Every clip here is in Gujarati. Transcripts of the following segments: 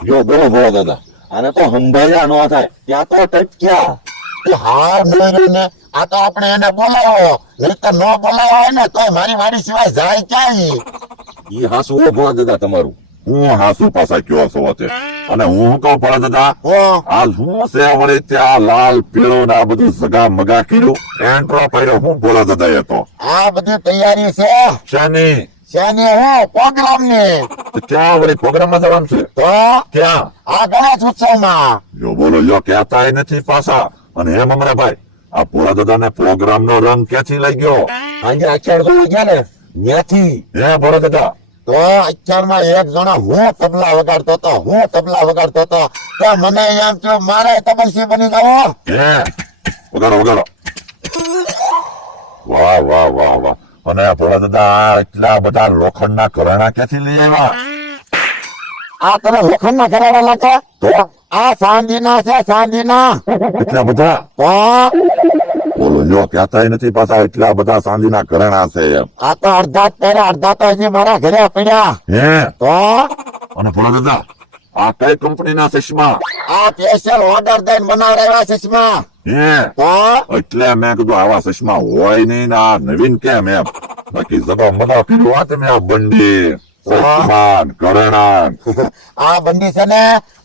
જો બોલો બોલો દાદા, આને તો સંભાળ્યા ન થાય ત્યાં તો ટટક્યા. હા બોલ્યો ને, આ તો આપણે એને બોલાવો, નહીં તો ન બોલાવો હોય ને તોય મારી વાડી સિવાય જાય ક્યાંય. ઈ હાસુ હો ભોળા દાદા તમારું. હું હાસુ પાછા કયો છો વચ્ચે અને હું કહું ભોળા દાદા આ શું છે વળી ત્યાં લાલ પીળો ને આ બધું સગા મગા કર્યું એન્ટ્રો કર્યો હું ભોળા દાદા એ તો આ બધી તૈયારી છે શાની શેની હું પ્રોગ્રામ ની. ક્યાં વળી પ્રોગ્રામમાં જવાનું છે તો ક્યાં આ ગણેશ ઉત્સવમાં. જો બોલો જો કહેતા નથી પાછા અને એમ અમરાભાઈ આ ભોળા દાદા ને પ્રોગ્રામ નો રંગ ક્યાંથી લઈ ગયો આજે અક્ષર તો ગયા ને ત્યાંથી. હે ભોળા દાદા તો અક્ષરમાં એક જણો હું તબલા વગાડતો હતો તો મને એમ થયું મારે તબલસી બની જાવ. હે વગાડો વગાડો વાહ વાહ વાહ વાહ અને આ ભોળા દાદા આ એટલા બધા લોખંડના ઘરેણા ક્યાંથી લઈ આવ્યા આ તમે લોખંડના કરાવેલા છે તો આ ચાંદીના છે ચાંદીના. એટલા બધા તો બોલો જો કહેતા નથી પાછા એટલા બધા ચાંદીના ઘરેણા છે એમ આ તો અડધા જ પહેર્યા, અડધા તો હજી મારા ઘરે પડ્યા. હે તો અને ભોળા દાદા આ કઈ કંપનીના ચશ્મા આ સ્પેશિયલ ઓર્ડર દઈને બનાવડાવ્યા ચશ્મા. હે તો એટલે મેં કીધું આવા ચશ્મા હોય નહીં ને આ નવીન કેમ એમ બાકી જગા મને પીડું આ તમે આ બંડી ચશ્મા ઘરેણા આ બંડી છે ને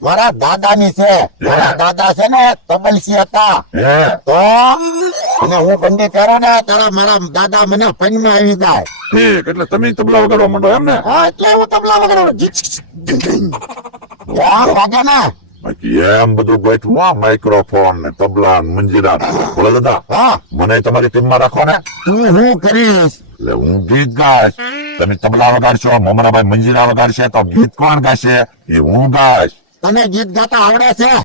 મારા દાદાની છે. મારા દાદા છે ને તબલસી હતા. હે તો અને હું બંડી પહેરું ને ત્યારે મારા દાદા મને પગમાં આવી જાય. ઠીક એટલે તમે તબલા વગાડવા માંડો એમ ને હા એટલે હું તબલા વગાડું. વાહ વાગે ને. બાકી એમ બધું બેઠું આ માઇક્રોફોન ને તબલા ને મંજીરા ભોળા દાદા હા મને તમારી ટીમમાં રાખો ને તું હું કરીશ. એટલે હું ગીત ગાઈશ તમે તબલા વગાડશો મમરાભાઈ મંજીરા વગાડશે તો ગીત કોણ ગાશે એ હું ગાઈશ તને ગીત ગાતા આવડે છે?